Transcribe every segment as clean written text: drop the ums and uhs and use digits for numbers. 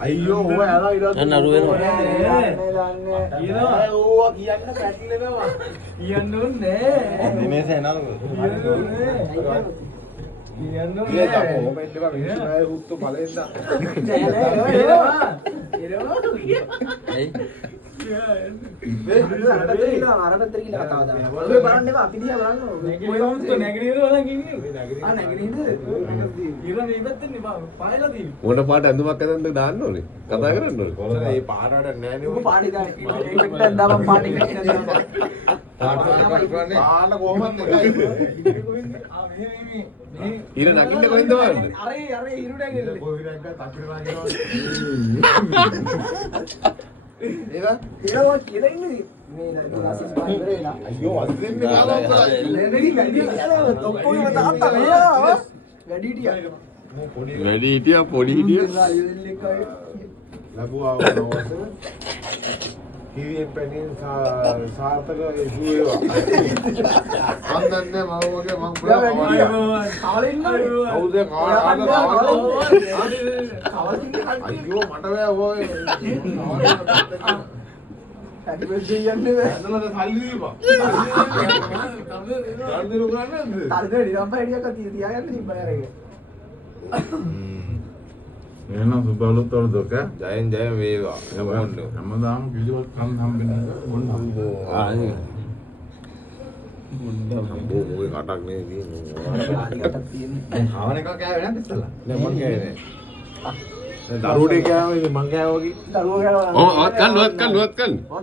අයියෝ ඔය ඇලා ඉරත් නරු වෙනවා. ඕවා කියන්න පැටලෙනවා. කියන්න ඕනේ නිමේසේ නේද? කියන්න ඒ තපෝ කොමෙන්ට් එක විශ්වාසය උත්තු බලෙන්ද? ඇයි? මොන පාට ඇඳුමක් ඇඳන්ද දාන්න ඕනේ කතා කරන්න ඕනේ කොහොමද මේ පාටට නෑනේ ඔබ පාට කොහොමද ඉර නගින්න කොහෙන්ද වන්නේ අයියෝ අද දෙන්නේ වැඩි හිටියා පොඩි හිටියා ලැබුවා වනවස කීයේ පැනින් සාර්ථක ඉසුවේවා අන්දන්නේ මම වගේ මම කවුද අයියෝ මට වේ ඔය සල්ලි දීපන් එහෙනම් සුබලුත් වල දුක ජයෙන් ජය වේවා හැමෝටම හැමදාම කිලිවත් කන් හම්බෙන්නේ මොන ආනේ මොකේ කටක් නේ තියෙන්නේ ආවන එක කෑවේ නැද්ද ඉස්සලා නෑ මං කෑවේ නෑ දරුවෝ කෑවේ මං කෑවා වගේ ඔව් වත්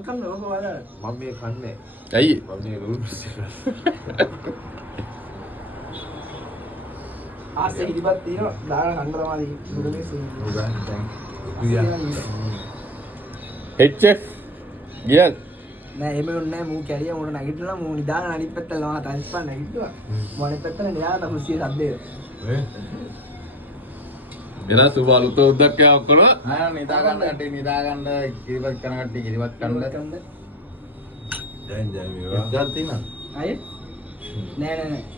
කන්න මම මේ කන්නේ ඇයි මම මේ රුල් ආසේ ඉදිරිපත් තියෙනවා දාන කන්න තමයි මොකද මේ HF ගියත් නෑ එහෙම නෑ මූ කැරිය මොන නැගිටලා මූ නිදාගෙන අනිත් පැත්තට ලවා තනිප්පන් නැගිටුවා මූ අනිත් පැත්තට නිදාගෙන කුස්සියේ සද්දේ එන සුබ අලුත උද්දක් යා ඔක්කොම ආ නිදා ගන්න කට්ටිය නිදා ගන්න කිරිවත් කරන කට්ටිය කිරිවත් කන්න දැන් ජය වේවා ජල් තියෙනවා අය නෑ නෑ නෑ